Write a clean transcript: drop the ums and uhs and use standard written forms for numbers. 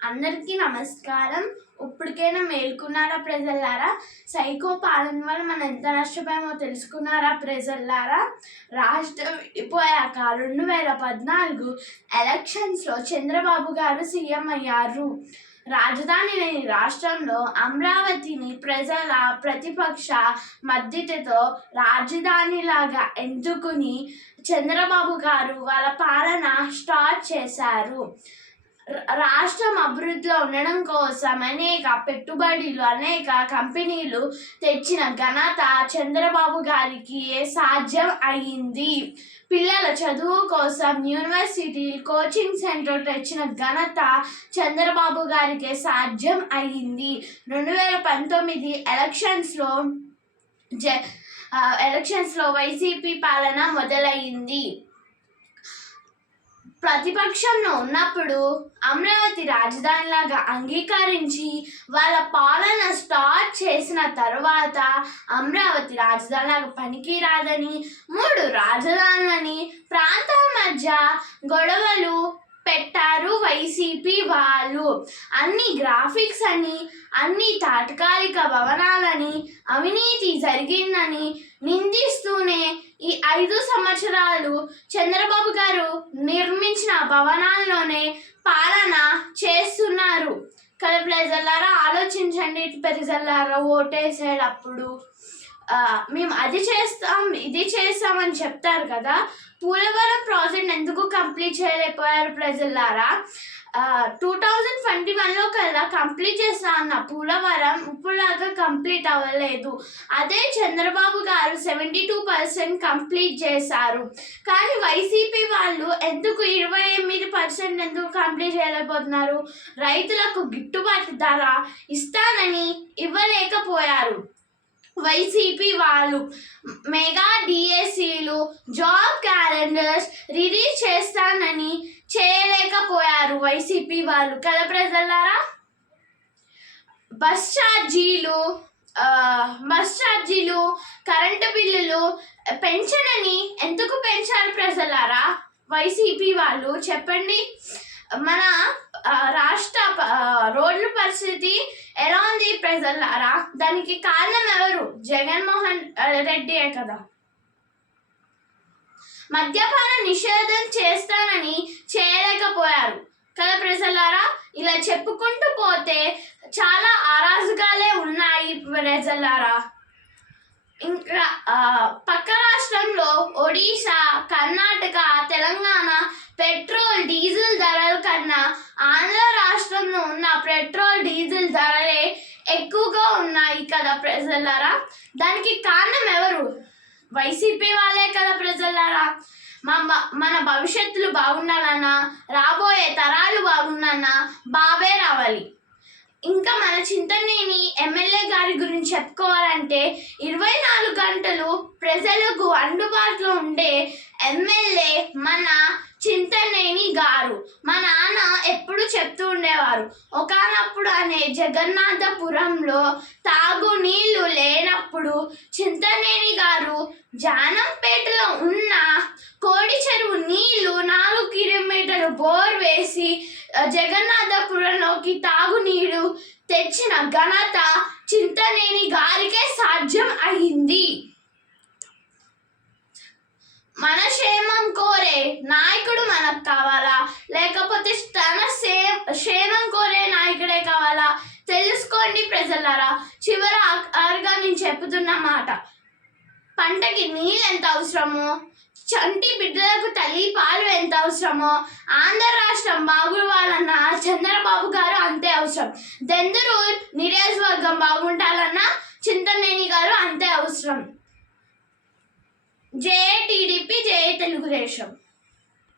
అందరికీ నమస్కారం. ఇప్పటికైనా మేల్కున్నారా ప్రజలారా? సైకో పాలన వల్ల మనం ఎంత నష్టపోయామో తెలుసుకున్నారా ప్రజలారా? రాష్ట్రం విడిపోయాక 2014 ఎలక్షన్స్లో చంద్రబాబు గారు సీఎం అయ్యారు. రాజధాని లేని రాష్ట్రంలో అమరావతిని ప్రజల ప్రతిపక్ష మద్దతుతో రాజధానిలాగా ఎంచుకుని చంద్రబాబు గారు వాళ్ళ పాలన స్టార్ట్ చేశారు. రాష్ట్రం అభివృద్ధిలో ఉండడం కోసం అనేక పెట్టుబడులు అనేక కంపెనీలు తెచ్చిన ఘనత చంద్రబాబు గారికి సాధ్యం అయింది. పిల్లల చదువు కోసం యూనివర్సిటీ కోచింగ్ సెంటర్ తెచ్చిన ఘనత చంద్రబాబు గారికి సాధ్యం అయింది. 2019 ఎలక్షన్స్లో వైసీపీ పాలన మొదలైంది. ప్రతిపక్షంలో ఉన్నప్పుడు అమరావతి రాజధానిలాగా అంగీకరించి వాళ్ళ పాలన స్టార్ట్ చేసిన తర్వాత అమరావతి రాజధానిలాగా పనికిరాదని 3 రాజధానులని ప్రాంతాల మధ్య గొడవలు పెట్టారు వైసీపీ వాళ్ళు. అన్ని గ్రాఫిక్స్ అని అన్ని తాత్కాలిక భవనాలని అవినీతి జరిగిందని నిందిస్తూనే ఈ 5 సంవత్సరాలు చంద్రబాబు గారు నిర్మించిన భవనాల్లోనే పాలన చేస్తున్నారు కదా ప్రజలారా? ఆలోచించండి ప్రజలారా. ఓటేసేటప్పుడు మేము అది చేస్తాం ఇది చేస్తామని చెప్తారు కదా. పోలవరం ప్రాజెక్ట్ ఎందుకు కంప్లీట్ చేయలేకపోయారు ప్రజలారా? 2021లో కదా కంప్లీట్ చేస్తా అన్న పోలవరం ఇప్పుడులాగా కంప్లీట్ అవ్వలేదు. అదే చంద్రబాబు గారు 72% కంప్లీట్ చేశారు. కానీ వైసీపీ వాళ్ళు ఎందుకు 28% ఎందుకు కంప్లీట్ చేయలేకపోతున్నారు? రైతులకు గిట్టుబాటు ధర ఇస్తానని ఇవ్వలేకపోయారు వైసీపీ వాళ్ళు. మెగా డిఎస్సీలు జాబ్ క్యాలెండర్స్ రిలీజ్ చేస్తానని చేయలేకపోయారు వైసీపీ వాళ్ళు కదా ప్రజలారా? బస్ ఛార్జీలు కరెంటు బిల్లులు పెంచనని ఎందుకు పెంచారు ప్రజలారా వైసీపీ వాళ్ళు? చెప్పండి. మన రాష్ట్ర రోడ్ల పరిస్థితి ఎలా ఉంది ప్రజలారా? దానికి కారణం ఎవరు? జగన్మోహన్ రెడ్డియే కదా. మద్యపాన నిషేధం చేస్తానని చేయలేకపోయారు కదా ప్రజలారా? ఇలా చెప్పుకుంటూ పోతే చాలా అరాజకాలే ఉన్నాయి ప్రజలారా. ఇంకా పక్క రాష్ట్రంలో ఒడిశా, కర్ణాటక, తెలంగాణ పెట్రోల్ డీజిల్ ధరల కన్నా ఆంధ్ర రాష్ట్రంలో ఉన్న పెట్రోల్ డీజిల్ ధరలే ఎక్కువగా ఉన్నాయి కదా ప్రజలారా? దానికి కారణం ఎవరు? వైసీపీ వాళ్ళే కదా ప్రజలారా. మన భవిష్యత్తులు బాగుండాలన్నా రాబోయే తరాలు బాగుండాలన్నా బాబే రావాలి. ఇంకా మన చింతనేని ఎమ్మెల్యే గారి గురించి చెప్పుకోవాలంటే 24 గంటలు ప్రజలకు అందుబాటులో ఉండే ఎమ్మెల్యే మన చింతనేని గారు. మా నాన్న ఎప్పుడు చెప్తూ ఉండేవారు, ఒకనప్పుడు అనే జగన్నాథపురంలో తాగునీళ్ళు లేనప్పుడు చింతనేని గారు జానంపేటలో ఉన్న కోడి చెరువు నీళ్లు 4 కిలోమీటర్లు బోర్ వేసి జగన్నాథపురంలోకి తాగునీరు తెచ్చిన ఘనత చింతనేని గారికే సాధ్యం అయింది. మన క్షేమం కోరే నాయకుడు మనకు కావాలా, లేకపోతే తన క్షేమం కోరే నాయకుడే కావాలా? తెలుసుకోండి ప్రజలారా. చివరిగా నేను చెప్తున్న మాట, పంటకి నీళ్ళు ఎంత అవసరమో, చంటి బిడ్డలకు తల్లి పాలు ఎంత అవసరమో, ఆంధ్ర రాష్ట్రం బాగుండాలన్నా చంద్రబాబు గారు అంతే అవసరం. దెందులూరు నియోజకవర్గం బాగుండాలన్నా చింతనేని గారు అంతే అవసరం. జై టీడీపీ, జై తెలుగుదేశం.